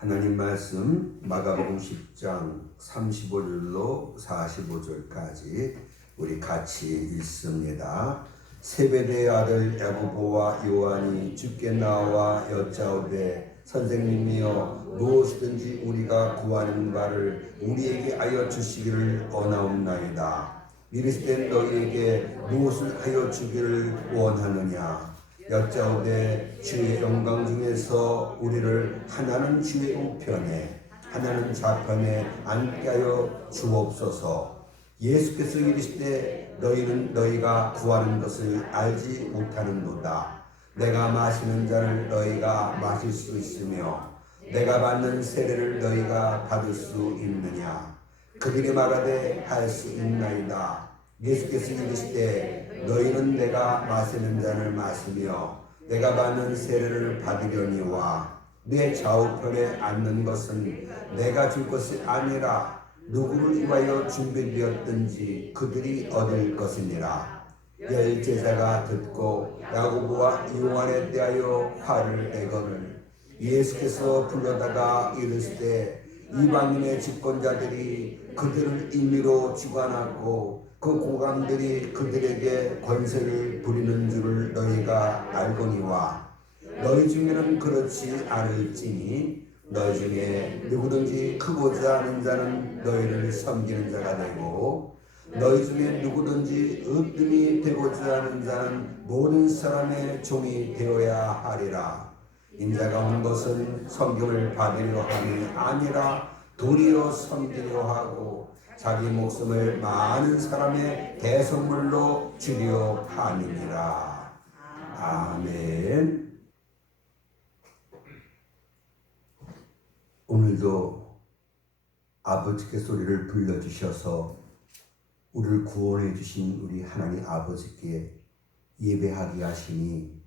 하나님 말씀 마가복음 10장 35절로 45절까지 우리 같이 읽습니다. 세베대의 아들 야고보와 요한이 주께 나와 여짜오되 선생님이여 무엇이든지 우리가 구하는 바를 우리에게 하여 주시기를 원하옵나이다. 이르시되 너희에게 무엇을 하여 주기를 원하느냐? 여짜오되 주의 영광 중에서 우리를 하나는 주의 우편에 하나는 좌편에 앉게 하여 주옵소서. 예수께서 이르시되 너희는 너희가 구하는 것을 알지 못하는도다. 내가 마시는 잔을 너희가 마실 수 있으며 내가 받는 세례를 너희가 받을 수 있느냐? 그들이 말하되 할 수 있나이다. 예수께서 이르시되 너희는 내가 마시는 잔을 마시며 내가 받는 세례를 받으려니와 내 좌우편에 앉는 것은 내가 줄 것이 아니라 누구를 위하여 준비되었든지 그들이 얻을 것이니라. 열 제자가 듣고 야고보와 요한에 대하여 화를 내거늘 예수께서 불러다가 이르시되 이방인의 집권자들이 그들을 임의로 주관하고 그 고관들이 그들에게 권세를 부리는 줄을 너희가 알거니와 너희 중에는 그렇지 않을지니 너희 중에 누구든지 크고자 하는 자는 너희를 섬기는 자가 되고 너희 중에 누구든지 으뜸이 되고자 하는 자는 모든 사람의 종이 되어야 하리라. 인자가 온 것은 섬김을 받으려 함이 아니라 도리어 섬기려 하고 자기 목숨을 많은 사람의 대선물로 주려 함이니라. 아멘. 오늘도 아버지께서 우리를 불러주셔서 우리를 구원해 주신 우리 하나님 아버지께 예배하게 하시니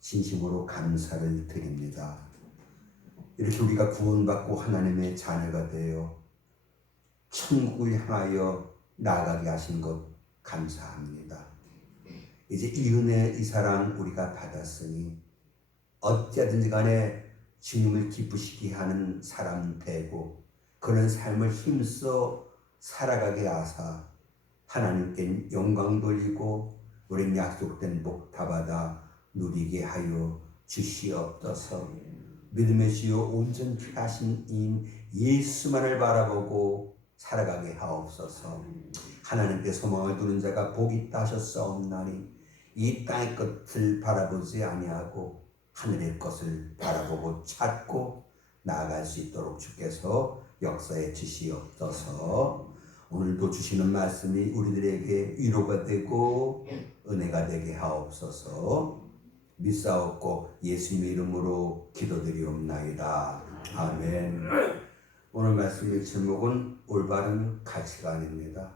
진심으로 감사를 드립니다. 이렇게 우리가 구원받고 하나님의 자녀가 되어 천국을 향하여 나아가게 하신 것 감사합니다. 이제 이 은혜, 이 사랑 우리가 받았으니 어찌하든지 간에 주님을 기쁘시게 하는 사람 되고 그런 삶을 힘써 살아가게 하사 하나님께 영광 돌리고 우린 약속된 복 다 받아 누리게 하여 주시옵소서. 믿음의 주요 온전케 하신 이 예수만을 바라보고 살아가게 하옵소서. 하나님께 소망을 두는 자가 복이 있다 하셨사옵나니 이 땅의 것을 바라보지 아니하고 하늘의 것을 바라보고 찾고 나아갈 수 있도록 주께서 역사해 주시옵소서. 오늘도 주시는 말씀이 우리들에게 위로가 되고 은혜가 되게 하옵소서. 믿사옵고 예수님의 이름으로 기도드리옵나이다. 아멘. 오늘 말씀의 제목은 올바른 가치관입니다.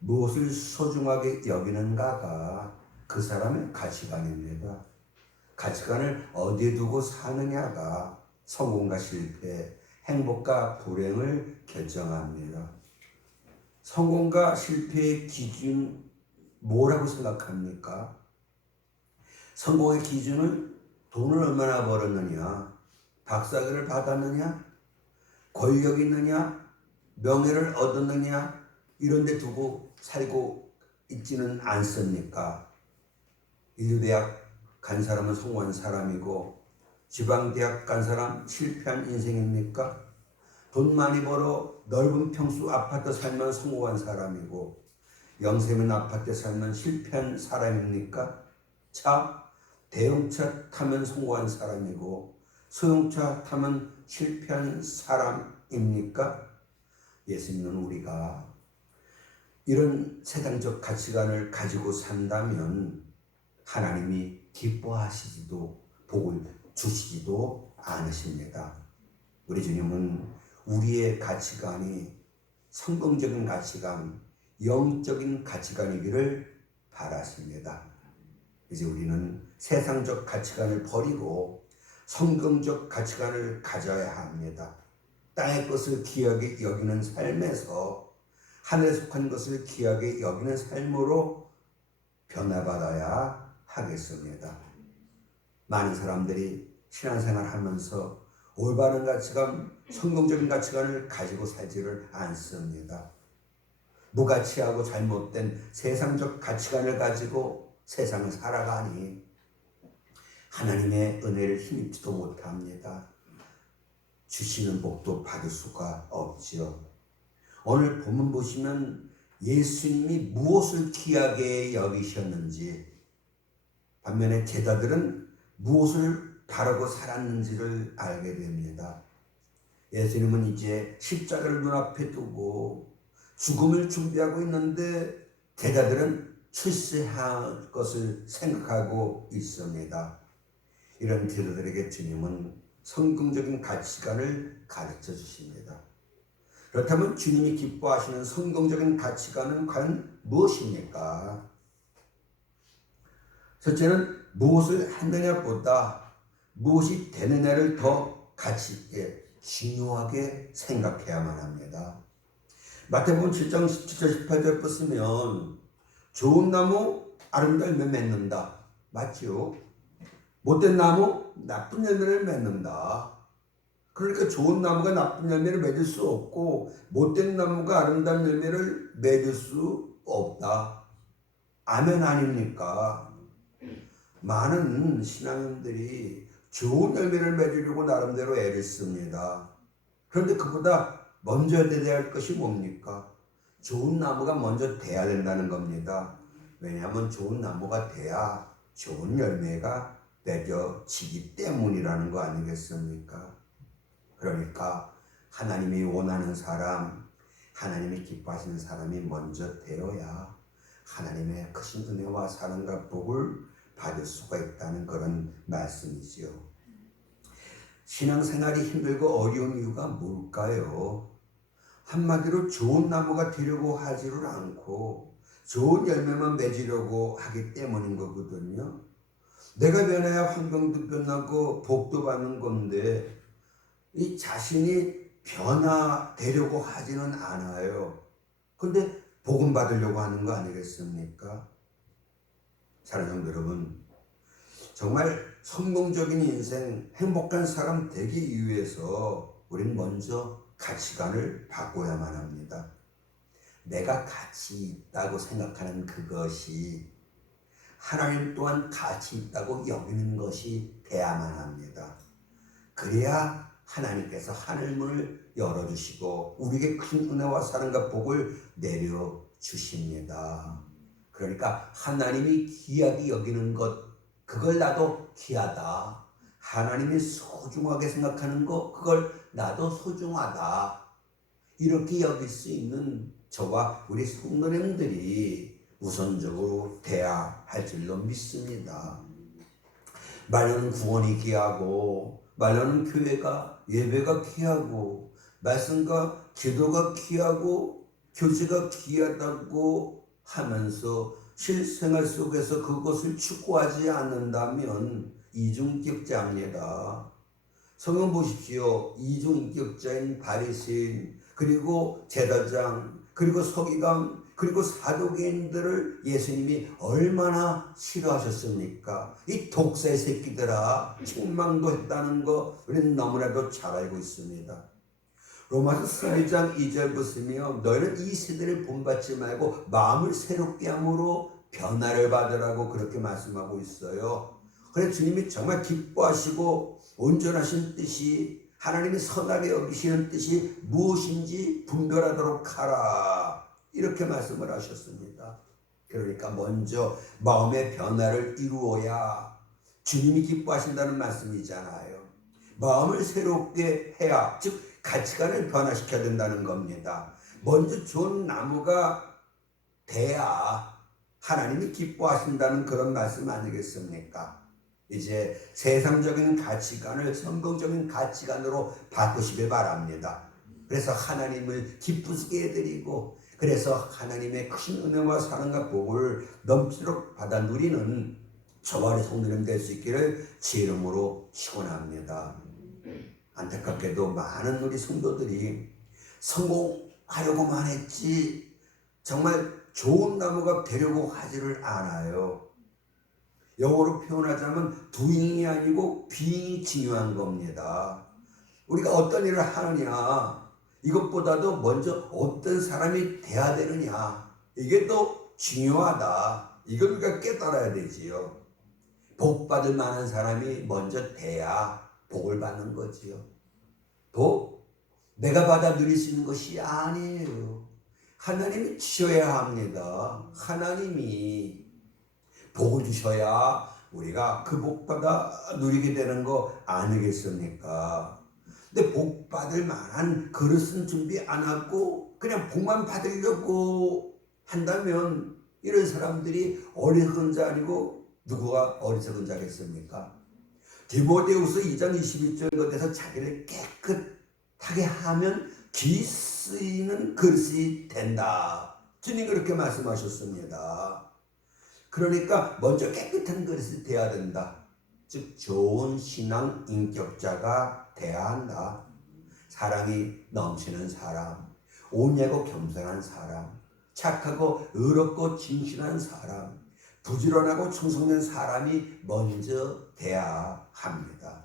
무엇을 소중하게 여기는가가 그 사람의 가치관입니다. 가치관을 어디에 두고 사느냐가 성공과 실패, 행복과 불행을 결정합니다. 성공과 실패의 기준 뭐라고 생각합니까? 성공의 기준은 돈을 얼마나 벌었느냐, 박사학위를 받았느냐, 권력이 있느냐, 명예를 얻었느냐 이런 데 두고 살고 있지는 않습니까? 인류대학 간 사람은 성공한 사람이고 지방대학 간 사람 실패한 인생입니까? 돈 많이 벌어 넓은 평수 아파트 살면 성공한 사람이고 영세민 아파트에 살면 실패한 사람입니까? 차, 대형차 타면 성공한 사람이고 소형차 타면 실패한 사람입니까? 예수님은 우리가 이런 세상적 가치관을 가지고 산다면 하나님이 기뻐하시지도 복을 주시지도 않으십니다. 우리 주님은 우리의 가치관이 성경적인 가치관, 영적인 가치관이기를 바라십니다. 이제 우리는 세상적 가치관을 버리고 성경적 가치관을 가져야 합니다. 땅의 것을 귀하게 여기는 삶에서 하늘에 속한 것을 귀하게 여기는 삶으로 변화받아야 하겠습니다. 많은 사람들이 신앙생활 하면서 올바른 가치관, 성공적인 가치관을 가지고 살지를 않습니다. 무가치하고 잘못된 세상적 가치관을 가지고 세상을 살아가니 하나님의 은혜를 힘입지도 못합니다. 주시는 복도 받을 수가 없지요. 오늘 본문 보시면 예수님이 무엇을 귀하게 여기셨는지, 반면에 제자들은 무엇을 바라고 살았는지를 알게 됩니다. 예수님은 이제 십자가를 눈앞에 두고 죽음을 준비하고 있는데 제자들은 출세할 것을 생각하고 있습니다. 이런 제자들에게 주님은 성경적인 가치관을 가르쳐 주십니다. 그렇다면 주님이 기뻐하시는 성경적인 가치관은 과연 무엇입니까? 첫째는 무엇을 하느냐보다 무엇이 되느냐를 더 가치 있게 중요하게 생각해야만 합니다. 마태복음 7장 17절 18절 보시면 좋은 나무 아름다운 열매 맺는다. 맞죠? 못된 나무 나쁜 열매를 맺는다. 그러니까 좋은 나무가 나쁜 열매를 맺을 수 없고 못된 나무가 아름다운 열매를 맺을 수 없다. 아멘 아닙니까? 많은 신앙인들이 좋은 열매를 맺으려고 나름대로 애를 씁니다. 그런데 그보다 먼저 돼야 할 것이 뭡니까? 좋은 나무가 먼저 돼야 된다는 겁니다. 왜냐하면 좋은 나무가 돼야 좋은 열매가 맺어지기 때문이라는 거 아니겠습니까? 그러니까 하나님이 원하는 사람, 하나님이 기뻐하시는 사람이 먼저 되어야 하나님의 크신 은혜와 사랑과 복을 받을 수가 있다는 그런 말씀이지요. 신앙생활이 힘들고 어려운 이유가 뭘까요? 한마디로 좋은 나무가 되려고 하지를 않고 좋은 열매만 맺으려고 하기 때문인 거거든요. 내가 변해야 환경도 변하고 복도 받는 건데 이 자신이 변화되려고 하지는 않아요. 근데 복음 받으려고 하는 거 아니겠습니까? 사랑하는 여러분, 정말 성공적인 인생, 행복한 사람 되기 위해서 우리는 먼저 가치관을 바꿔야만 합니다. 내가 가치 있다고 생각하는 그것이 하나님 또한 가치 있다고 여기는 것이 돼야만 합니다. 그래야 하나님께서 하늘문을 열어주시고 우리에게 큰 은혜와 사랑과 복을 내려주십니다. 그러니까 하나님이 귀하게 여기는 것, 그걸 나도 귀하다. 하나님이 소중하게 생각하는 것, 그걸 나도 소중하다. 이렇게 여길 수 있는 저와 우리 성도님들이 우선적으로 돼야 할 줄로 믿습니다. 말로는 구원이 귀하고, 말로는 교회가, 예배가 귀하고, 말씀과 기도가 귀하고, 교제가 귀하다고 하면서 실생활 속에서 그것을 추구하지 않는다면 이중인격자입니다. 성경 보십시오. 이중인격자인 바리새인, 그리고 제사장, 그리고 서기관, 그리고 사도계인들을 예수님이 얼마나 싫어하셨습니까? 이 독사의 새끼들아, 책망도 했다는 거 우리는 너무나도 잘 알고 있습니다. 로마서 12장 2절 보시면 너희는 이 세대를 본받지 말고 마음을 새롭게 함으로 변화를 받으라고 그렇게 말씀하고 있어요. 그래서 주님이 정말 기뻐하시고 온전하신 뜻이, 하나님이 선하게 여기시는 뜻이 무엇인지 분별하도록 하라, 이렇게 말씀을 하셨습니다. 그러니까 먼저 마음의 변화를 이루어야 주님이 기뻐하신다는 말씀이잖아요. 마음을 새롭게 해야, 즉 가치관을 변화시켜야 된다는 겁니다. 먼저 좋은 나무가 돼야 하나님이 기뻐하신다는 그런 말씀 아니겠습니까? 이제 세상적인 가치관을 성경적인 가치관으로 바꾸시길 바랍니다. 그래서 하나님을 기쁘시게 해드리고, 그래서 하나님의 큰 은혜와 사랑과 복을 넘치도록 받아 누리는 저와 우리 성도님 될 수 있기를 제 이름으로 축원합니다. 안타깝게도 많은 우리 성도들이 성공하려고만 했지 정말 좋은 나무가 되려고 하지를 않아요. 영어로 표현하자면 doing이 아니고 being이 중요한 겁니다. 우리가 어떤 일을 하느냐, 이것보다도 먼저 어떤 사람이 돼야 되느냐, 이게 또 중요하다. 이걸 우리가 깨달아야 되지요. 복 받을 만한 사람이 먼저 돼야 복을 받는 거지요. 복? 내가 받아 누릴 수 있는 것이 아니에요. 하나님이 주셔야 합니다. 하나님이 복을 주셔야 우리가 그 복 받아 누리게 되는 거 아니겠습니까? 근데 복 받을 만한 그릇은 준비 안 하고 그냥 복만 받으려고 한다면 이런 사람들이 어리석은 자 아니고 누구가 어리석은 자겠습니까? 디모데후서 2장 21절 것에서 자기를 깨끗하게 하면 기 쓰이는 그릇이 된다. 주님 그렇게 말씀하셨습니다. 그러니까 먼저 깨끗한 그릇이 돼야 된다. 즉 좋은 신앙 인격자가 돼야 한다. 사랑이 넘치는 사람, 온유하고 겸손한 사람, 착하고 의롭고 진실한 사람, 부지런하고 충성된 사람이 먼저 돼야 합니다.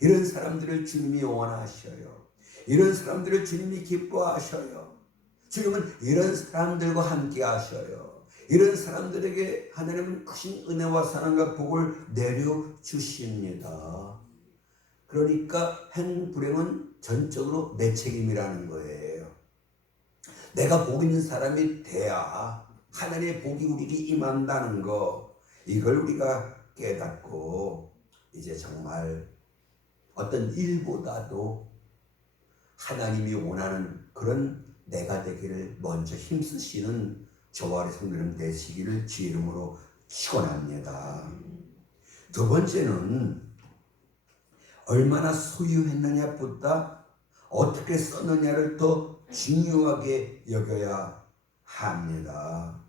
이런 사람들을 주님이 원하셔요. 이런 사람들을 주님이 기뻐하셔요. 주님은 이런 사람들과 함께 하셔요. 이런 사람들에게 하나님은 크신 은혜와 사랑과 복을 내려주십니다. 그러니까 행 불행은 전적으로 내 책임이라는 거예요. 내가 복 있는 사람이 돼야 하나님의 복이 우리에게 임한다는 거, 이걸 우리가 깨닫고 이제 정말 어떤 일보다도 하나님이 원하는 그런 내가 되기를 먼저 힘쓰시는 저와 우리 성도님 되시기를 주의 이름으로 축원합니다. 두 번째는 얼마나 소유했느냐보다 어떻게 썼느냐를 더 중요하게 여겨야 합니다.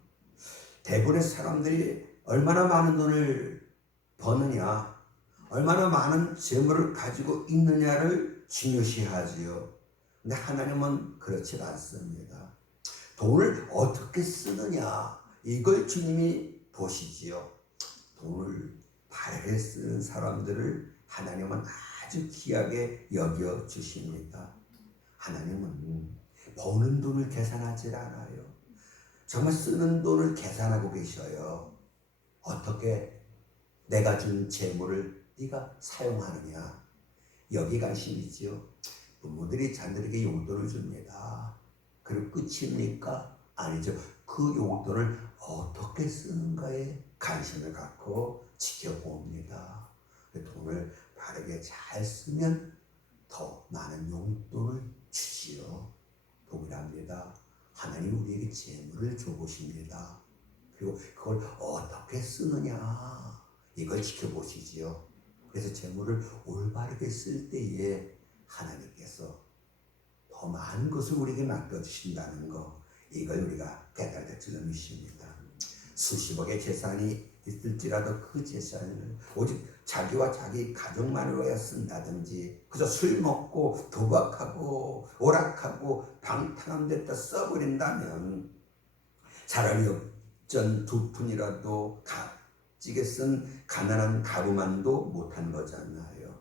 대부분의 사람들이 얼마나 많은 돈을 버느냐, 얼마나 많은 재물을 가지고 있느냐를 중요시하지요. 근데 하나님은 그렇지 않습니다. 돈을 어떻게 쓰느냐, 이걸 주님이 보시지요. 돈을 바르게 쓰는 사람들을 하나님은 아주 귀하게 여겨주십니다. 하나님은 버는 돈을 계산하지 않아요. 정말 쓰는 돈을 계산하고 계셔요. 어떻게 내가 준 재물을 네가 사용하느냐, 여기 관심이지요. 부모들이 자녀들에게 용돈을 줍니다. 그리고 끝입니까? 아니죠. 그 용돈을 어떻게 쓰는가에 관심을 갖고 지켜봅니다. 돈을 바르게 잘 쓰면 더 많은 용돈을 주지요. 동일합니다. 하나님 우리에게 재물을 줘보십니다. 그리고 그걸 어떻게 쓰느냐, 이걸 지켜보시지요. 그래서 재물을 올바르게 쓸 때에 하나님께서 더 많은 것을 우리에게 맡겨주신다는 거, 이걸 우리가 깨달을 줄 믿습니다. 수십억의 재산이 있을지라도 그 재산을 오직 자기와 자기 가족만을 위하여 쓴다든지 그저 술 먹고 도박하고 오락하고 방탕한 데다 써버린다면 차라리 엽전 두 푼이라도 값지게 쓴 가난한 가부만도 못한 거잖아요.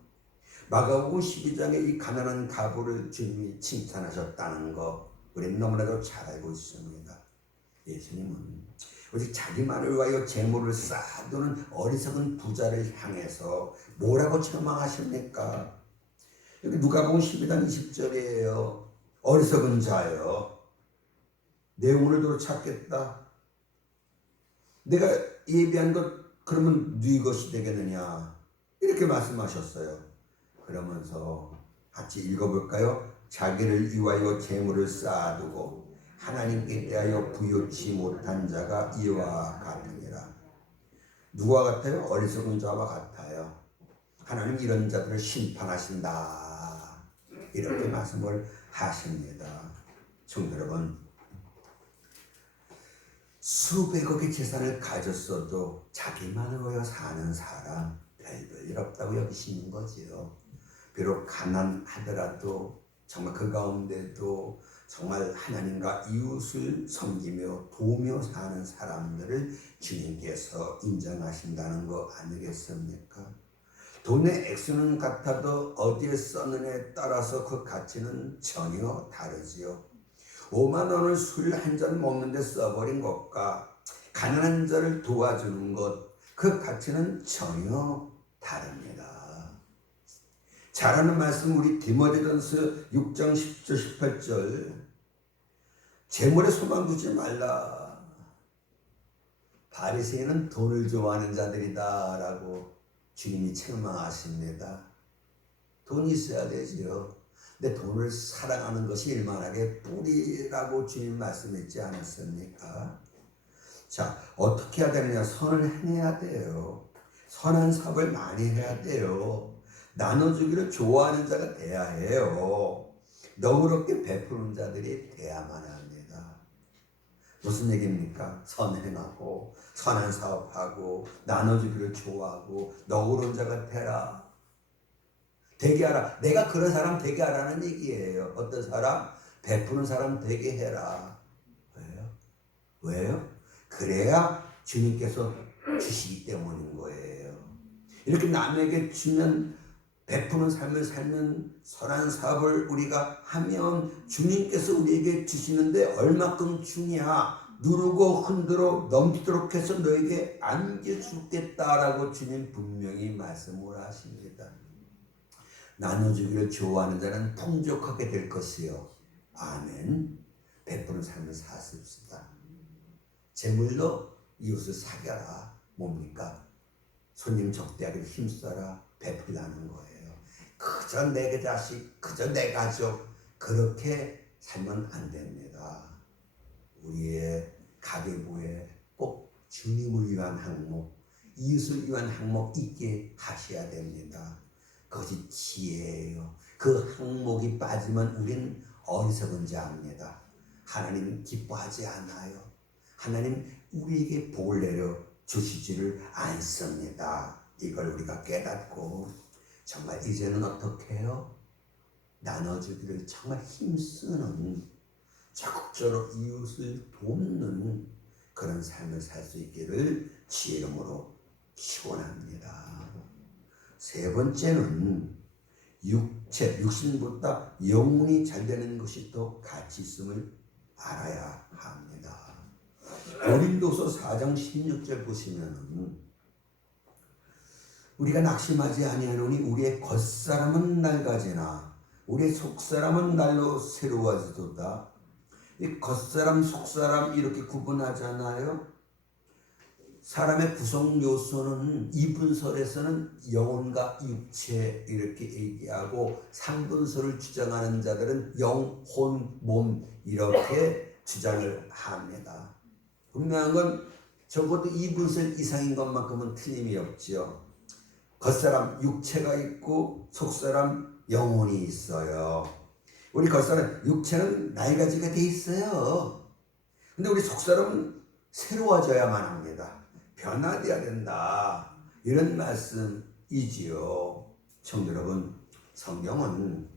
마가복음 12장에 이 가난한 가부를 주님이 칭찬하셨다는 거 우리는 너무나도 잘 알고 있습니다. 예수님은 오직 자기만을 위하여 재물을 쌓아두는 어리석은 부자를 향해서 뭐라고 책망하십니까? 여기 누가복음 12장 20절이에요. 어리석은 자여, 내 오늘도 찾겠다. 내가 예비한 것 그러면 네 것이 되겠느냐, 이렇게 말씀하셨어요. 그러면서 같이 읽어볼까요? 자기를 위하여 재물을 쌓아두고 하나님께 대하여 부여치 못한 자가 이와 같으니라. 누가 같아요? 어리석은 자와 같아요. 하나님 이런 자들을 심판하신다, 이렇게 말씀을 하십니다. 성도 여러분, 수백억의 재산을 가졌어도 자기만을 위하여 사는 사람 별별 없다고 여기시는 거지요. 비록 가난하더라도 정말 그 가운데도 정말 하나님과 이웃을 섬기며 도우며 사는 사람들을 주님께서 인정하신다는 거 아니겠습니까? 돈의 액수는 같아도 어디에 썼느냐에 따라서 그 가치는 전혀 다르지요. 5만 원을 술 한 잔 먹는데 써버린 것과 가난한 자를 도와주는 것, 그 가치는 전혀 다릅니다. 잘하는 말씀 우리 디모데전서 6장 10절 18절 재물에 소망 두지 말라. 바리새인은 돈을 좋아하는 자들이다 라고 주님이 책망하십니다. 돈이 있어야 되지요. 근데 돈을 사랑하는 것이 일만하게 뿌리라고 주님 말씀했지 않았습니까? 자, 어떻게 해야 되느냐? 선을 행해야 돼요. 선한 사업을 많이 해야 돼요. 나눠주기를 좋아하는 자가 돼야 해요. 너그럽게 베푸는 자들이 돼야만 합니다. 무슨 얘기입니까? 선행하고 선한 사업하고 나눠주기를 좋아하고 너그러운 자가 되라. 되게 하라. 내가 그런 사람 되게 하라는 얘기예요. 어떤 사람? 베푸는 사람 되게 해라. 왜요? 왜요? 그래야 주님께서 주시기 때문인 거예요. 이렇게 남에게 주면 베푸는 삶을 살면 선한 사업을 우리가 하면 주님께서 우리에게 주시는데 얼마큼 주냐? 누르고 흔들어 넘치도록 해서 너에게 안겨주겠다라고 주님 분명히 말씀을 하십니다. 나눠주기를 좋아하는 자는 풍족하게 될 것이요. 아멘. 베푸는 삶을 사십시다. 재물로 이웃을 사겨라. 뭡니까? 손님 접대하기를 힘써라. 베풀라는 거예요. 그저 내 자식, 그저 내 가족 그렇게 살면 안 됩니다. 우리의 가계부에 꼭 주님을 위한 항목, 이웃을 위한 항목 있게 하셔야 됩니다. 그것이 지혜예요. 그 항목이 빠지면 우린 어리석은 자입니다. 하나님 기뻐하지 않아요. 하나님 우리에게 복을 내려 주시지를 않습니다. 이걸 우리가 깨닫고 정말 이제는 어떻게 해요? 나눠주기를 정말 힘쓰는 적극적으로 이웃을 돕는 그런 삶을 살 수 있기를 주의 이름으로 축원합니다. 세 번째는 육신보다 영혼이 잘 되는 것이 더 가치 있음을 알아야 합니다. 고린도서 4장 16절 보시면은 우리가 낙심하지 아니하노니 우리의 겉사람은 낡아지나 우리의 속사람은 날로 새로워지도다. 이 겉사람 속사람 이렇게 구분하잖아요. 사람의 구성 요소는 2분설에서는 영혼과 육체 이렇게 얘기하고 3분설을 주장하는 자들은 영, 혼, 몸 이렇게 주장을 합니다. 분명한 건 적어도 2분설 이상인 것만큼은 틀림이 없지요. 겉사람 육체가 있고 속사람 영혼이 있어요. 우리 겉사람 육체는 낡아지게 돼 있어요. 근데 우리 속사람은 새로워져야만 합니다. 변화되어야 된다. 이런 말씀이지요. 청자 여러분, 성경은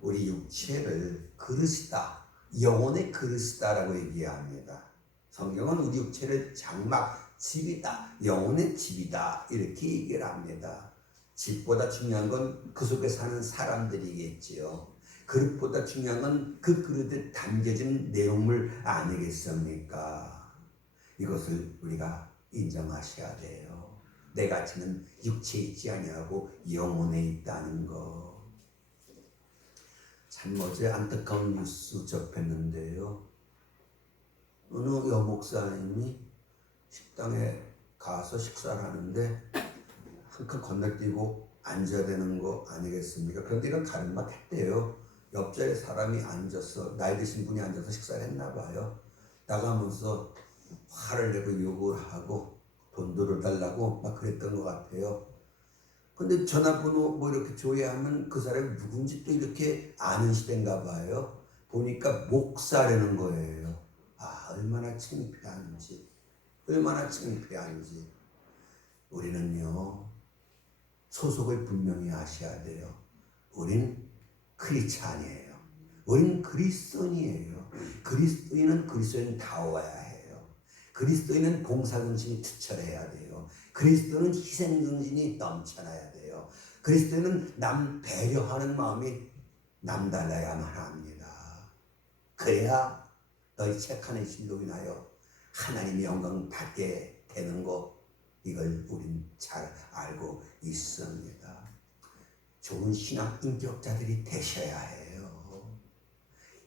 우리 육체를 그릇이다, 영혼의 그릇이다라고 얘기합니다. 성경은 우리 육체를 장막, 집이다, 영혼의 집이다 이렇게 얘기를 합니다. 집보다 중요한 건 그 속에 사는 사람들이겠지요. 그릇보다 중요한 건 그 그릇에 담겨진 내용물 아니겠습니까? 이것을 우리가 인정하셔야 돼요. 내 가치는 육체에 있지 아니하고 영혼에 있다는 거. 참 어제 안타까운 뉴스 접했는데요. 어느 여목사님이 식당에 가서 식사를 하는데 한 칸 건너뛰고 앉아야 되는 거 아니겠습니까? 그런데 이건 가름막했대요. 옆자리에 사람이 앉아서 나이 드신 분이 앉아서 식사를 했나 봐요. 나가면서 화를 내고 욕을 하고 돈 들어달라고 막 그랬던 것 같아요. 근데 전화번호 뭐 이렇게 조회하면 그 사람이 누군지 또 이렇게 아는 시대인가 봐요. 보니까 목사라는 거예요. 아, 얼마나 창피한지, 얼마나 창피한지. 우리는요, 소속을 분명히 하셔야 돼요. 우린 크리스찬이에요. 우린 그리스도인이에요. 그리스도인은 그리스도인다워야 해요. 그리스도인은 봉사정신이 투철해야 돼요. 그리스도는 희생정신이 넘쳐나야 돼요. 그리스도는 남 배려하는 마음이 남달라야만 합니다. 그래야 너희 착한 실로 인하여 하나님의 영광 받게 되는 것, 이걸 우린 잘 알고 있습니다. 좋은 신앙 인격자들이 되셔야 해요.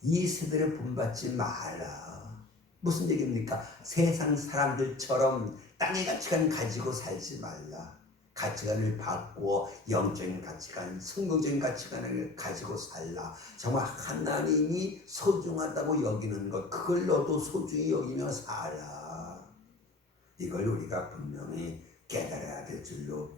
이 세대를 본받지 말라. 무슨 얘기입니까? 세상 사람들처럼 땅의 가치관 가지고 살지 말라. 가치관을 바꾸어 영적인 가치관, 성경적인 가치관을 가지고 살라. 정말 하나님이 소중하다고 여기는 것, 그걸 너도 소중히 여기며 살아. 이걸 우리가 분명히 깨달아야 될 줄로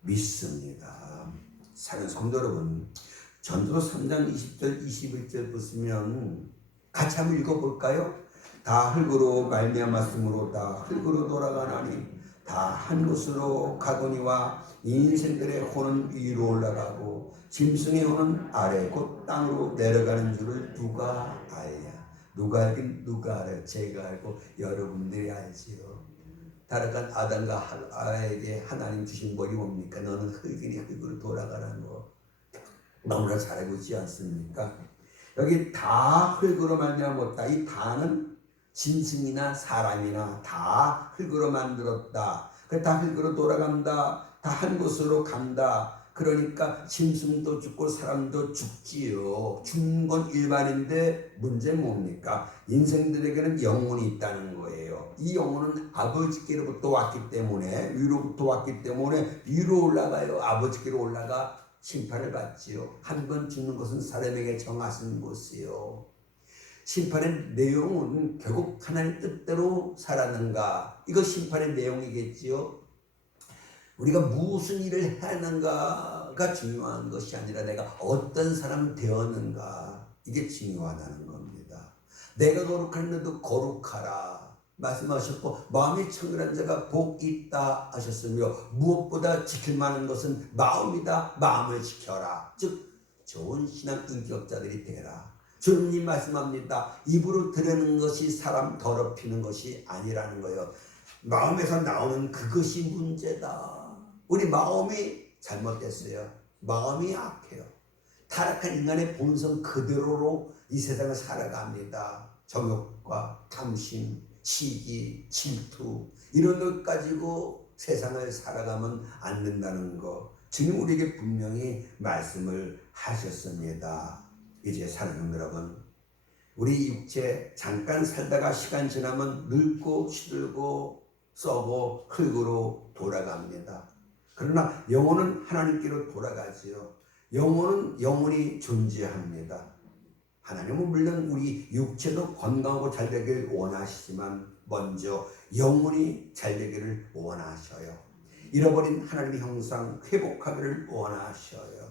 믿습니다. 사랑하는 성도 여러분, 전도서 3장 20절 21절 보시면 같이 한번 읽어볼까요? 다 흙으로 말미암았으므로 다 흙으로 돌아가나니 다 한 곳으로 가거니와 인생들의 혼은 위로 올라가고 짐승의 혼은 아래 곧 땅으로 내려가는 줄을 누가 알냐? 누가 알긴 누가 알아요? 제가 알고 여러분들이 알지요. 타락한 아담과 하와에게 하나님 주신 법이 뭡니까? 너는 흙이니 흙으로 돌아가라는 거 너무나 잘 알고 있지 않습니까? 여기 다 흙으로 말미암았다. 이 다는 짐승이나 사람이나 다 흙으로 만들었다. 다 흙으로 돌아간다. 다 한 곳으로 간다. 그러니까 짐승도 죽고 사람도 죽지요. 죽는 건 일반인데 문제는 뭡니까? 인생들에게는 영혼이 있다는 거예요. 이 영혼은 아버지께로부터 왔기 때문에, 위로부터 왔기 때문에 위로 올라가요. 아버지께로 올라가 심판을 받지요. 한 번 죽는 것은 사람에게 정하신 것이요. 심판의 내용은 결국 하나님 뜻대로 살았는가, 이거 심판의 내용이겠지요. 우리가 무슨 일을 하는가가 중요한 것이 아니라 내가 어떤 사람 되었는가, 이게 중요하다는 겁니다. 내가 거룩한 너도 거룩하라 말씀하셨고, 마음이 청결한 자가 복 있다 하셨으며, 무엇보다 지킬 만한 것은 마음이다. 마음을 지켜라. 즉 좋은 신앙 인격자들이 되라. 주님 말씀합니다. 입으로 들으는 것이 사람 더럽히는 것이 아니라는 거예요. 마음에서 나오는 그것이 문제다. 우리 마음이 잘못됐어요. 마음이 악해요. 타락한 인간의 본성 그대로로 이 세상을 살아갑니다. 정욕과 탐심, 시기, 질투, 이런 것 가지고 세상을 살아가면 안 된다는 거, 주님 우리에게 분명히 말씀을 하셨습니다. 이제 사랑하는 여러분, 우리 육체 잠깐 살다가 시간 지나면 늙고 시들고 썩어 흙으로 돌아갑니다. 그러나 영혼은 하나님께로 돌아가지요. 영혼은 영원히 존재합니다. 하나님은 물론 우리 육체도 건강하고 잘 되길 원하시지만 먼저 영혼이 잘 되기를 원하셔요. 잃어버린 하나님의 형상 회복하기를 원하셔요.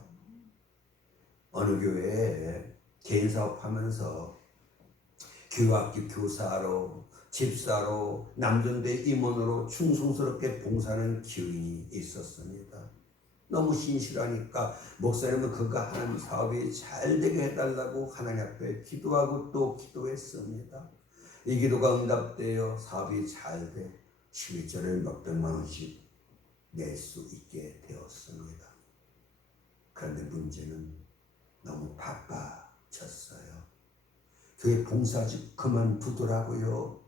어느 교회에 개인 사업하면서 교학교 교사로, 집사로, 남전대 임원으로 충성스럽게 봉사하는 기운이 있었습니다. 너무 신실하니까 목사님은 그가 하는 사업이 잘 되게 해달라고 하나님 앞에 기도하고 또 기도했습니다. 이 기도가 응답되어 사업이 잘 돼 11절에 몇백만 원씩 낼 수 있게 되었습니다. 그런데 문제는 너무 바빠졌어요. 교회 봉사직 그만두더라고요.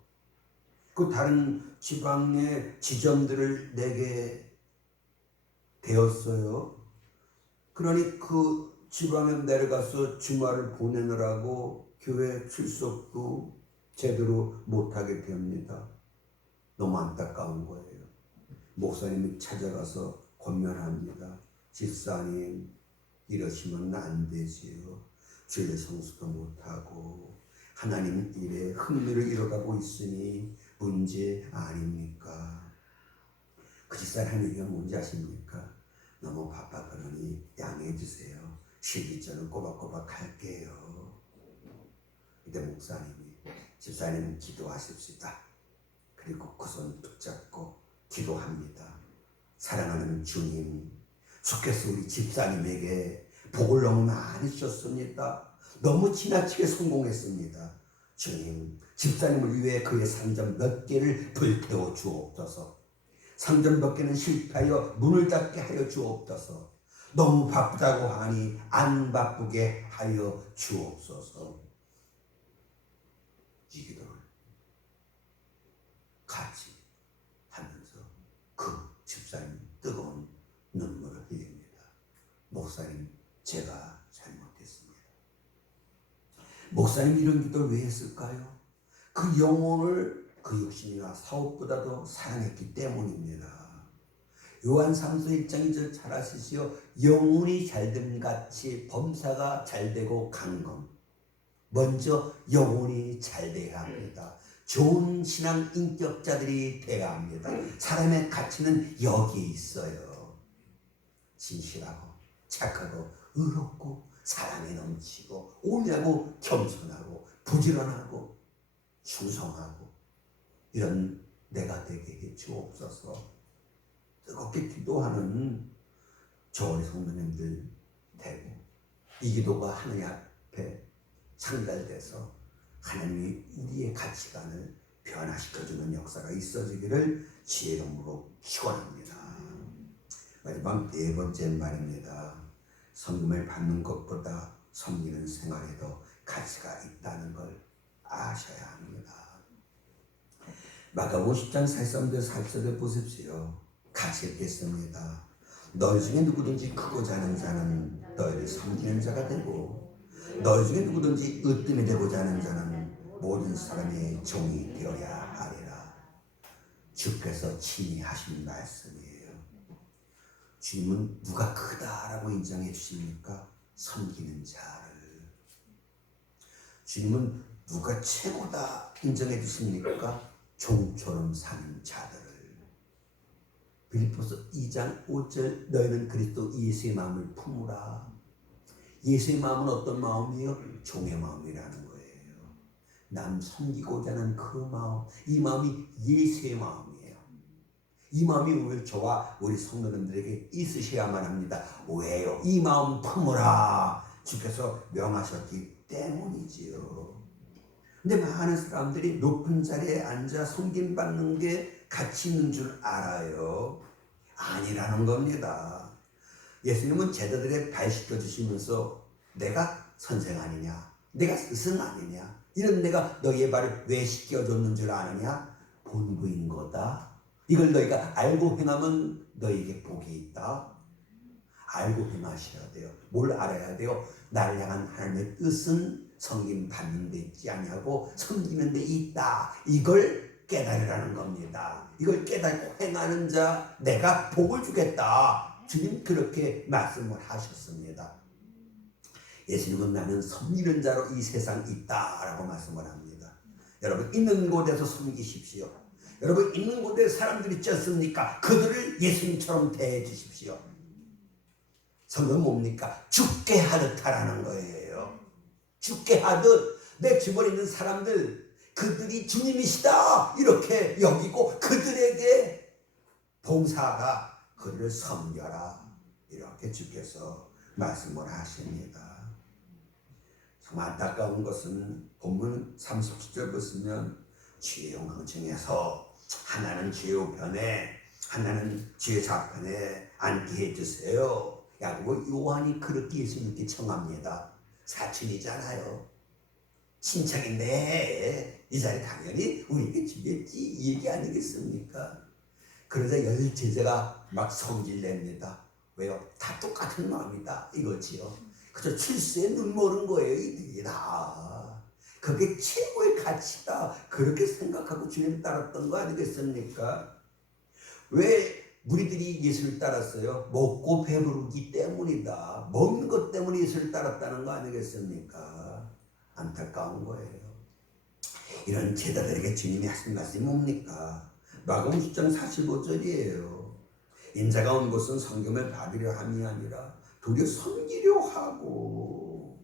그 다른 지방의 지점들을 내게 되었어요. 그러니 그 지방에 내려가서 주말을 보내느라고 교회 출석도 제대로 못하게 됩니다. 너무 안타까운 거예요. 목사님이 찾아가서 권면합니다. 집사님, 이러시면 안 되지요. 주일 성수도 못하고 하나님 일에 흥미를 잃어가고 있으니 문제 아닙니까? 그 집사님 한 얘기가 뭔지 아십니까? 너무 바빠 그러니 양해해 주세요. 12절은 꼬박꼬박 할게요. 근데 목사님이, 집사님 기도하십시다. 그리고 그 손 붙잡고 기도합니다. 사랑하는 주님, 주께서 우리 집사님에게 복을 너무 많이 주셨습니다. 너무 지나치게 성공했습니다. 주님, 집사님을 위해 그의 상점 몇 개를 불태워 주옵소서. 상점 밖에는 실패하여 문을 닫게 하여 주옵소서. 너무 바쁘다고 하니 안 바쁘게 하여 주옵소서. 이 기도를 같이 하면서 그 집사님 뜨거운 눈물을 흘립니다. 목사님, 제가 잘못했습니다. 목사님 이런 기도를 왜 했을까요? 그 영혼을 그 육신이나 사업보다도 사랑했기 때문입니다. 요한 3서 1장 2절 잘 아시지요? 영혼이 잘됨 같이 범사가 잘되고 강건. 먼저 영혼이 잘돼야 합니다. 좋은 신앙 인격자들이 돼야 합니다. 사람의 가치는 여기에 있어요. 진실하고 착하고 의롭고 사랑에 넘치고 온유하고 겸손하고 부지런하고 충성하고 이런 내가 되게 해 주옵소서. 뜨겁게 기도하는 저희 성도님들 되고 이 기도가 하나님 앞에 상달돼서 하나님이 우리의 가치관을 변화시켜주는 역사가 있어지기를 주의 이름으로 축원합니다. 마지막 네 번째 말입니다. 성금을 받는 것보다 섬기는 생활에도 가치가 있다는 걸 아셔야 합니다. 마가복음 10장 43절 44절 보십시오. 같이 읽겠습니다. 너희 중에 누구든지 크고자 하는 자는 너희를 섬기는 자가 되고 너희 중에 누구든지 으뜸이 되고자 하는 자는 모든 사람의 종이 되어야 하리라. 주께서 친히 하신 말씀이에요. 주님은 누가 크다라고 인정해 주십니까? 섬기는 자를. 주님은 누가 최고다 인정해 주십니까? 종처럼 사는 자들을. 빌립보서 2장 5절 너희는 그리스도 예수의 마음을 품으라. 예수의 마음은 어떤 마음이에요? 종의 마음이라는 거예요. 남 섬기고자 하는 그 마음, 이 마음이 예수의 마음이에요. 이 마음이 오늘 저와 우리 성도님들에게 있으셔야만 합니다. 왜요? 이 마음 품으라 주께서 명하셨기 때문이지요. 근데 많은 사람들이 높은 자리에 앉아 섬김받는 게 가치 있는 줄 알아요. 아니라는 겁니다. 예수님은 제자들의 발 씻겨주시면서 내가 선생 아니냐, 내가 스승 아니냐, 이런 내가 너희의 발을 왜 씻겨줬는 줄 아느냐? 본부인 거다. 이걸 너희가 알고 행하면 너희에게 복이 있다. 알고 행하셔야 돼요. 뭘 알아야 돼요? 나를 향한 하나님의 뜻은 섬김 받는 데 있지 아니하고 섬기는 데 있다. 이걸 깨달으라는 겁니다. 이걸 깨달고 행하는 자 내가 복을 주겠다. 주님 그렇게 말씀을 하셨습니다. 예수님은 나는 섬기는 자로 이 세상에 있다라고 말씀을 합니다. 여러분 있는 곳에서 섬기십시오. 여러분 있는 곳에 사람들이 있지 않습니까? 그들을 예수님처럼 대해 주십시오. 성경은 뭡니까? 죽게 하듯 하라는 거예요. 죽게 하듯 내 주변에 있는 사람들 그들이 주님이시다 이렇게 여기고 그들에게 봉사하라. 그들을 섬겨라. 이렇게 주께서 말씀을 하십니다. 정말 안타까운 것은 본문 37절 보시면 주의 영광 중에서 하나는 주의 우편에 하나는 주의 좌편에 앉게 해주세요. 야고보 요한이 그렇게 예수님께 청합니다. 사촌이잖아요. 친척인데 이 자리 당연히 우리에게 주겠지 이 얘기 아니겠습니까? 그러자 열 제자가 막 성질냅니다. 왜요? 다 똑같은 마음이다 이거지요. 그저 출세에 눈모른 거예요. 이들이 다. 그게 최고의 가치다. 그렇게 생각하고 주님 따랐던 거 아니겠습니까? 왜 무리들이 예수를 따랐어요? 먹고 배부르기 때문이다. 먹는 것 때문에 예수를 따랐다는 거 아니겠습니까? 안타까운 거예요. 이런 제자들에게 주님이 하신 말씀이 뭡니까? 마가복음 10장 45절이에요. 인자가 온 곳은 섬김을 받으려 함이 아니라 도리어 섬기려 하고.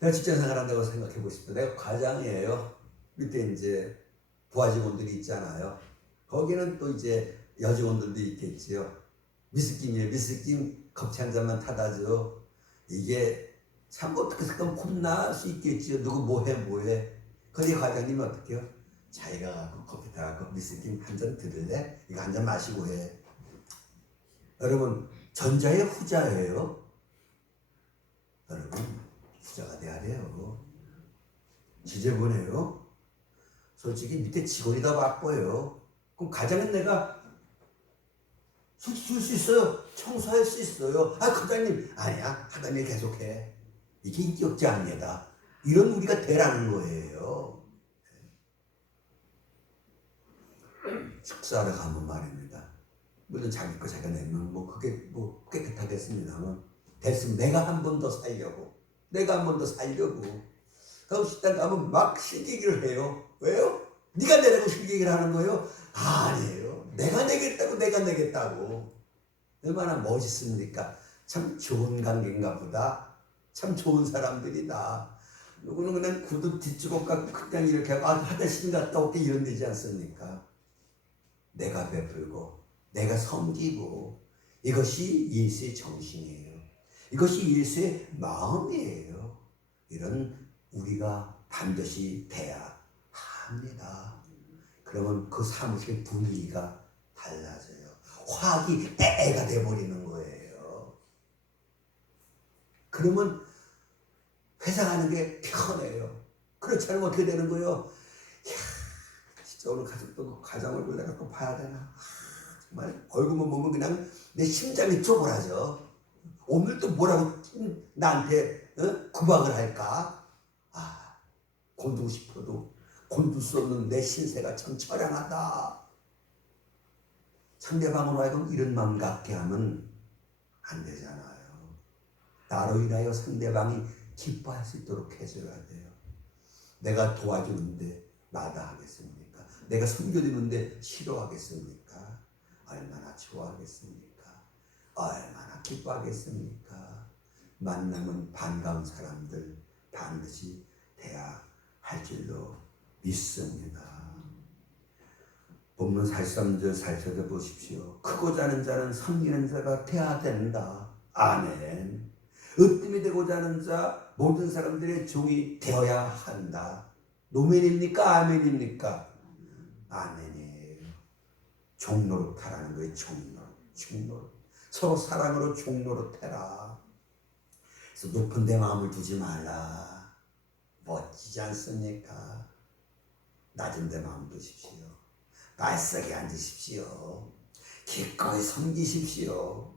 내가 직장 생활한다고 생각해 보십시오. 내가 과장이에요. 밑에 이제 부하 직원들이 있잖아요. 거기는 또 이제 여직원들도 있겠지요. 미스김이에요. 미스김 커피 한 잔만 타다 줘. 이게 참 어떻게 생각하면 폼날 수 있겠지요. 누구 뭐해. 근데 과장님이 어떻게 해요? 자기가 갖고 커피 타갖고 미스김 한 잔 드릴래? 이거 한 잔 마시고 해. 여러분 전자의 후자예요. 여러분 후자가 돼야 돼요. 지저분해요. 솔직히 밑에 직원이 더 바빠요. 그럼 가장은 내가 줄 수 있어요. 청소할 수 있어요. 아 과장님 아니야. 하다니 계속해. 이게 인격자 아닙니다. 이런 우리가 되라는 거예요. 식사하러 가면 말입니다. 물론 자기 거 자기가 내면 뭐 그게 뭐 깨끗하겠습니다만 됐으면 내가 한 번 더 살려고 그럼 식당 가면 막 실기를 해요. 왜요? 네가 내라고 실기를 하는 거예요? 아니에요. 내가 내겠다고. 얼마나 멋있습니까? 참 좋은 관계인가 보다. 참 좋은 사람들이다. 누구는 그냥 구두 뒷주걱 갖고 그냥 이렇게 하고 화장실 갔다 올게 이런 데지 않습니까? 내가 베풀고 내가 섬기고 이것이 예수의 정신이에요. 이것이 예수의 마음이에요. 이런 우리가 반드시 돼야 합니다. 그러면 그 사무실 분위기가 달라져요. 화기애애가 돼버리는 거예요. 그러면 회사 가는 게 편해요. 그렇지 않으면 어떻게 되는 거예요? 이야, 진짜 오늘 가족도 가장 얼굴 내가 또 봐야 되나? 정말 얼굴만 보면 그냥 내 심장이 쪼그라져. 오늘 또 뭐라고 나한테 구박을 할까? 곤두고 싶어도 곤둘 수 없는 내 신세가 참 처량하다. 상대방으로 하여금 이런 마음 갖게 하면 안 되잖아요. 나로 인하여 상대방이 기뻐할 수 있도록 해줘야 돼요. 내가 도와주는데 마다하겠습니까? 내가 섬겨주는데 싫어하겠습니까? 얼마나 좋아하겠습니까? 얼마나 기뻐하겠습니까? 만나면 반가운 사람들 반드시 돼야 할 줄로 믿습니다. 본문 43절 44절 보십시오. 크고 자는 자는 섬기는 자가 돼야 된다. 아멘. 으뜸이 되고자 하는 자 모든 사람들의 종이 되어야 한다. 노멘입니까? 아멘입니까? 아멘이에요. 종노릇하라는 거예요. 종노릇. 서로 사랑으로 종노릇해라. 그래서 높은 데 마음을 두지 말라. 멋지지 않습니까? 낮은 데 마음 두십시오. 말석에 앉으십시오. 기꺼이 섬기십시오.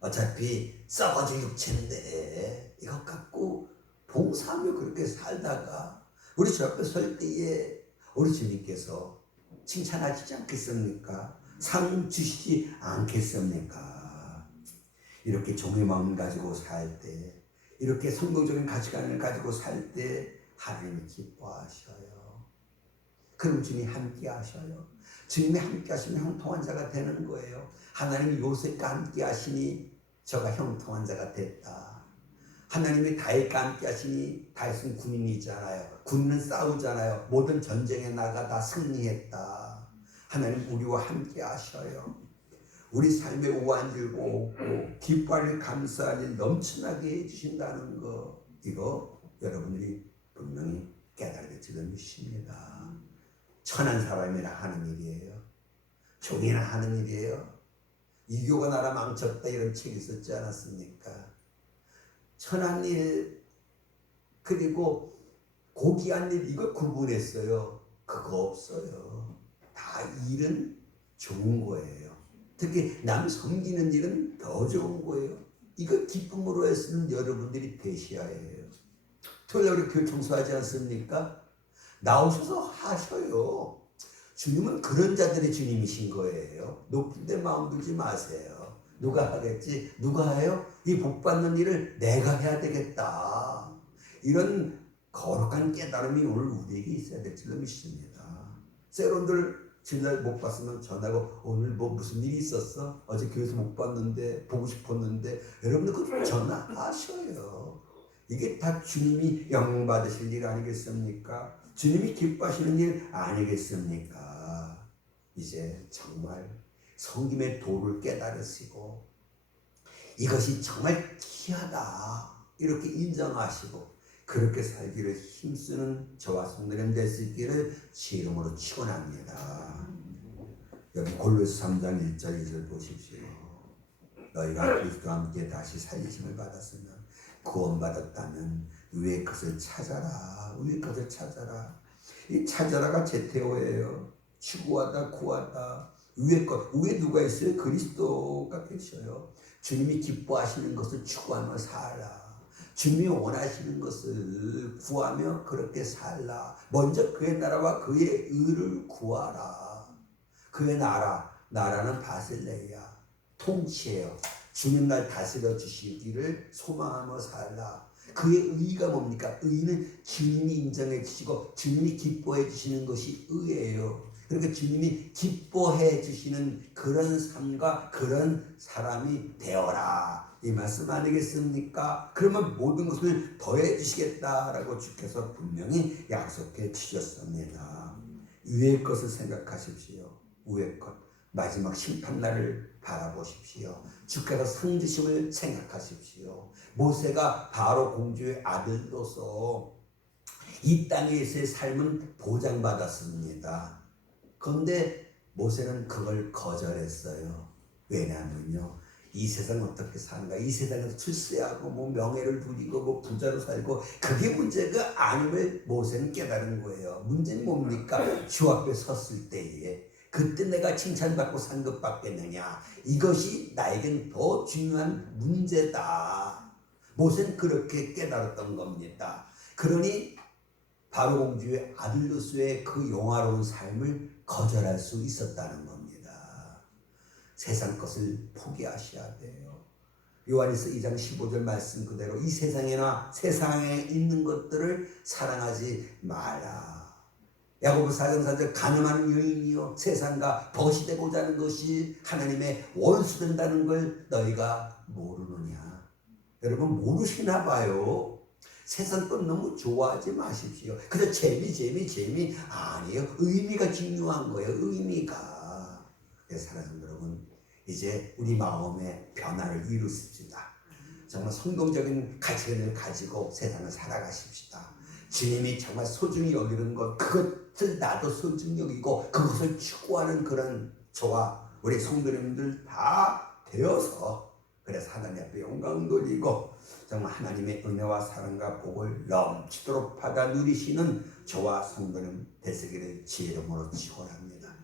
어차피 썩어질 육체인데 이것 갖고 봉사하며 그렇게 살다가 우리 주 앞에 설 때에 우리 주님께서 칭찬하시지 않겠습니까? 상 주시지 않겠습니까? 이렇게 종의 마음 가지고 살 때, 이렇게 성경적인 가치관을 가지고 살 때 하나님이 기뻐하셔요. 그럼 주님이 함께 하셔요. 주님이 함께 하시면 형통한 자가 되는 거예요. 하나님이 요셉과 함께 하시니 저가 형통한 자가 됐다. 하나님이 다윗과 함께 하시니 다윗은 군인이잖아요. 군인은 싸우잖아요. 모든 전쟁에 나가 다 승리했다. 하나님 우리와 함께 하셔요. 우리 삶에 오한질고 없고 기뻐할 감사할 일 넘쳐나게 해주신다는 거, 이거 여러분들이 분명히 깨달을 줄로 믿습니다. 천한 사람이라 하는 일이에요. 종이나 하는 일이에요. 이교가 나라 망쳤다 이런 책이 있었지 않았습니까? 천한 일 그리고 고귀한 일 이거 구분했어요. 그거 없어요. 다 일은 좋은 거예요. 특히 남 섬기는 일은 더 좋은 거예요. 이거 기쁨으로 했으면 여러분들이 되셔야 해요. 토요일에 우리 교회 청소하지 않습니까? 나오셔서 하셔요. 주님은 그런 자들의 주님이신 거예요. 높은 데 마음 두지 마세요. 누가 하겠지? 누가 해요? 이 복 받는 일을 내가 해야 되겠다. 이런 거룩한 깨달음이 오늘 우리에게 있어야 될 줄로 믿습니다. 세론들 지날 못 봤으면 전하고 오늘 뭐 무슨 일이 있었어? 어제 교회에서 못 봤는데 보고 싶었는데 여러분들 그걸 전화하셔요. 이게 다 주님이 영광 받으실 일 아니겠습니까? 주님이 기뻐하시는 일 아니겠습니까? 이제 정말 성김의 도를 깨달으시고 이것이 정말 귀하다 이렇게 인정하시고 그렇게 살기를 힘쓰는 저와 성도님 될 수 있기를 주 이름으로 축원합니다. 여기 골로새 3장 1절 2절 보십시오. 너희가 그리스도와 함께 다시 살리심을 받았으면 구원받았다면 위의 것을 찾아라. 위의 것을 찾아라. 이 찾아라가 제테오예요. 추구하다 구하다. 위의 것. 위에 누가 있어요? 그리스도가 계셔요. 주님이 기뻐하시는 것을 추구하며 살라. 주님이 원하시는 것을 구하며 그렇게 살라. 먼저 그의 나라와 그의 의를 구하라. 그의 나라는 바실레야. 통치예요. 주님 날 다스려 주시기를 소망하며 살라. 그의 의가 뭡니까? 의는 주님이 인정해 주시고 주님이 기뻐해 주시는 것이 의예요. 그러니까 주님이 기뻐해 주시는 그런 삶과 그런 사람이 되어라. 이 말씀 아니겠습니까? 그러면 모든 것을 더해 주시겠다라고 주께서 분명히 약속해 주셨습니다. 위의 것을 생각하십시오. 위의 것. 마지막 심판날을 바라보십시오. 주께서 상 주심을 생각하십시오. 모세가 바로 공주의 아들로서 이 땅에서의 삶은 보장받았습니다. 그런데 모세는 그걸 거절했어요. 왜냐하면요, 이 세상 어떻게 사는가, 이 세상에서 출세하고 뭐 명예를 누리고 뭐 부자로 살고 그게 문제가 아님을 모세는 깨달은 거예요. 문제는 뭡니까? 주 앞에 섰을 때에 그때 내가 칭찬받고 산 것 받겠느냐, 이것이 나에겐 더 중요한 문제다. 모세는 그렇게 깨달았던 겁니다. 그러니 바로 공주의 아들로서의 그 영화로운 삶을 거절할 수 있었다는 겁니다. 세상 것을 포기하셔야 돼요. 요한일서 2장 15절 말씀 그대로 이 세상에나 세상에 있는 것들을 사랑하지 말라. 야고보서 4장 4절 가늠하는 여인이요 세상과 벗이 되고자 하는 것이 하나님의 원수 된다는 걸 너희가 모르느냐. 여러분 모르시나 봐요. 세상 것 너무 좋아하지 마십시오. 그저 재미 아니에요. 의미가 중요한 거예요. 의미가. 사랑하는 여러분, 이제 우리 마음의 변화를 이루십시다. 정말 성경적인 가치관을 가지고 세상을 살아가십시다. 주님이 정말 소중히 여기는 것, 그것을 나도 소중히 여기고 그것을 추구하는 그런 저와 우리 성도님들 다 되어서, 그래서 하나님 앞에 영광 돌리고 정말 하나님의 은혜와 사랑과 복을 넘치도록 받아 누리시는 저와 성도님 되시기를 주 이름으로 축원합니다.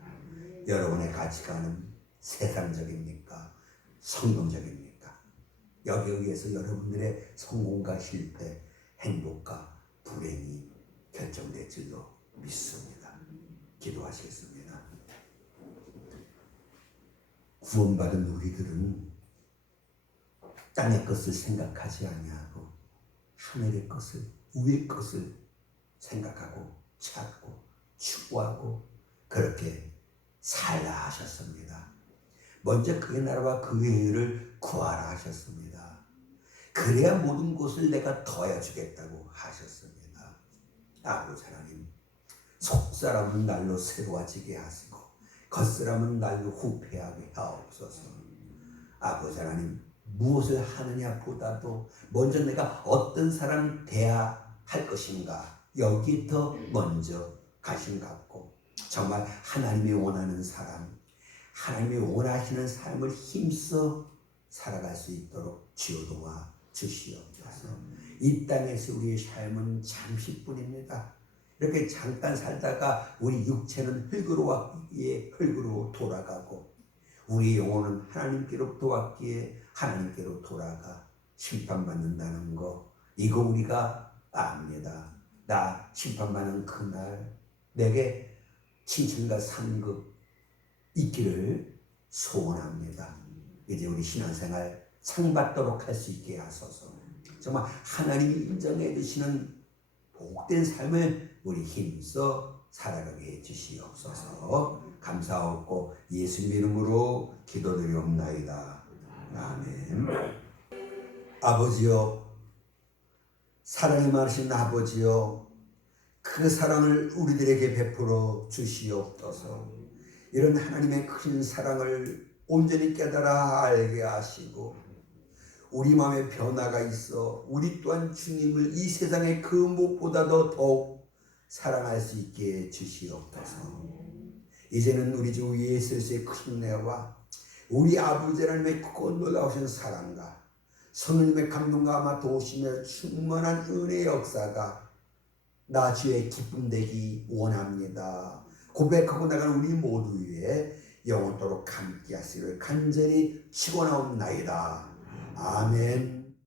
여러분의 가치관은 세상적입니까? 성경적입니까? 여기에 의해서 여러분들의 성공과 실패, 행복과 불행이 결정될 줄로 믿습니다. 기도하시겠습니다. 구원받은 우리들은 땅의 것을 생각하지 아니하고 하늘의 것을, 위의 것을 생각하고 찾고 추구하고 그렇게 살라 하셨습니다. 먼저 그의 나라와 그의 의를 구하라 하셨습니다. 그래야 모든 것을 내가 더해 주겠다고 하셨습니다. 아버지 하나님, 속사람은 날로 새로워지게 하시고 겉사람은 날로 후패하게 하옵소서. 아버지 하나님, 무엇을 하느냐 보다도 먼저 내가 어떤 사람 돼야 할 것인가, 여기에 더 먼저 관심 갖고 정말 하나님이 원하는 사람, 하나님이 원하시는 삶을 힘써 살아갈 수 있도록 주여 도와 주시옵소서. 이 땅에서 우리의 삶은 잠시뿐입니다. 이렇게 잠깐 살다가 우리 육체는 흙으로 왔기에 흙으로 돌아가고 우리 영혼은 하나님께로부터 왔기에 하나님께로 돌아가 심판받는다는 거, 이거 우리가 압니다. 나 심판받는 그날 내게 칭찬과 상급 있기를 소원합니다. 이제 우리 신앙생활 상받도록 할 수 있게 하소서. 정말 하나님이 인정해 주시는 복된 삶을 우리 힘써 살아가게 해 주시옵소서. 감사하고 예수님 이름으로 기도드리옵나이다. 아멘. 아버지여, 사랑이 많으신 아버지여, 그 사랑을 우리들에게 베풀어 주시옵소서. 이런 하나님의 큰 사랑을 온전히 깨달아 알게 하시고 우리 마음에 변화가 있어 우리 또한 주님을 이 세상의 그 무엇보다도 더욱 사랑할 수 있게 주시옵소서. 이제는 우리 주 예수의 큰 은혜와 우리 아버지 하나님의 크고 놀라우신 사랑과 성령님의 감동과 아마 도우시며 충만한 은혜의 역사가 나 주의 기쁨 되기 원합니다. 고백하고 나가는 우리 모두 위에 영원토록 함께 하시기를 간절히 축원하옵나이다. 아멘.